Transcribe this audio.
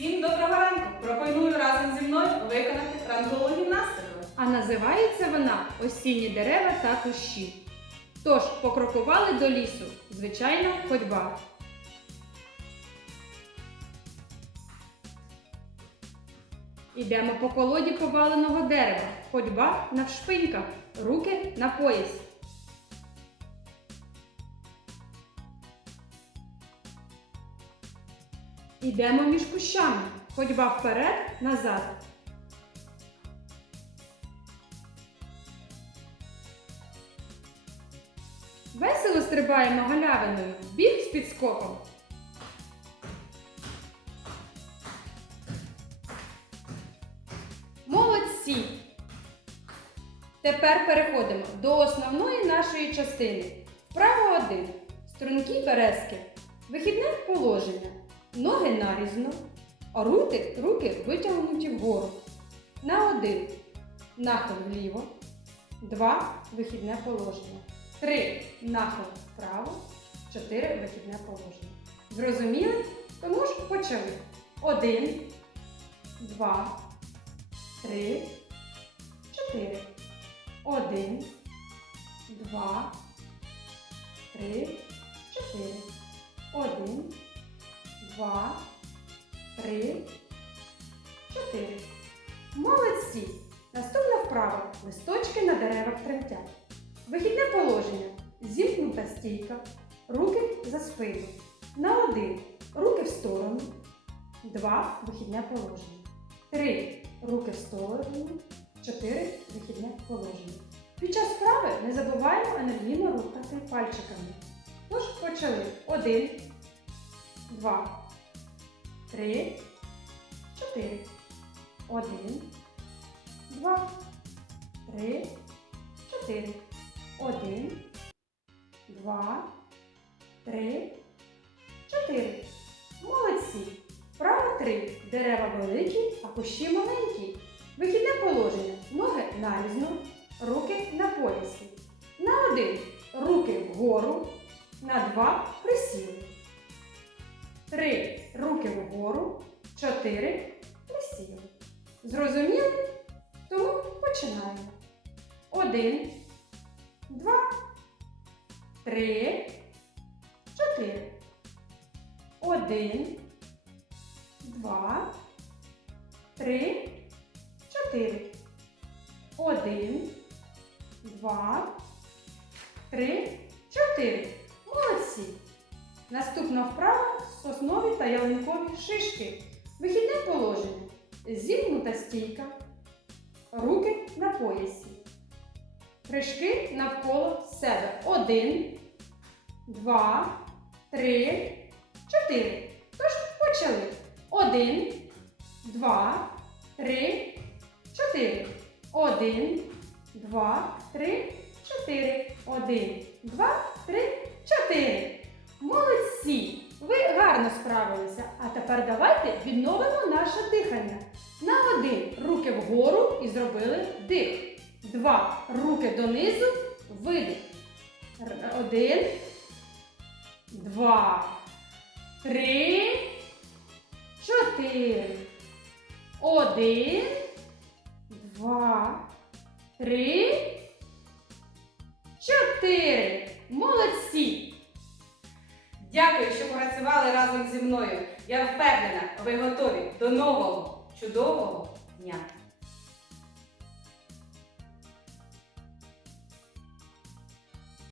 Всім доброго ранку! Пропоную разом зі мною виконати ранкову гімнастику. А називається вона Осінні дерева та кущі. Тож покрокували до лісу. Звичайно, ходьба. Ідемо по колоді поваленого дерева. Ходьба навшпиньках, руки на пояс. Ідемо між кущами. Ходьба вперед, назад. Весело стрибаємо галявиною, біг з підскоком. Молодці! Тепер переходимо до основної нашої частини. Вправо 1. Стрункі березки. Вихідне положення. Ноги нарізно, а руки, руки витягнуті вгору. На 1. Нахил вліво. 2. Вихідне положення. 3. Нахил вправо. 4. Вихідне положення. Зрозуміли? Тому ж почали. 1, 2, 3, 4. 1, 2, 3, 4. 1, 2, 3, 4. Молодці! Наступна вправа. Листочки на деревах тремтять. Вихідне положення. Зімкнута стійка. Руки за спину. На один. Руки в сторону. Два. Вихідне положення. Три. Руки в сторону. Чотири. Вихідне положення. Під час вправи не забуваємо енергійно рухати пальчиками. Тож почали. Один. Два. Три. Чотири. Один. Два. Три. Чотири. Один, два, три, чотири. Молодці. Вправо три. Дерева великі, а кущі маленькі. Вихідне положення. Ноги нарізно, руки на поясі. На один. Руки вгору. На два присіли. Три. Руки вгору. Чотири. Присіли. Зрозуміли? Тому починаємо. Один два, три, чотири. Один, два, три, чотири. Один, два, три, чотири. Молодці. Наступна вправа соснові та ялинкові шишки. Вихідне положення. Зігнута стійка. Руки на поясі. Кришки навколо себе. Один, два, три, чотири. Тож почали. Один, два, три, чотири. Один, два, три, чотири. Один, два, три, чотири. Молодці! Ви гарно справилися. А тепер давайте відновимо наше дихання. На один руки вгору і зробили дих. Два. Руки донизу. Видих. Один. Два. Три. Чотири. Один. Два. Три. Чотири. Молодці! Дякую, що працювали разом зі мною. Я впевнена, ви готові до нового чудового дня.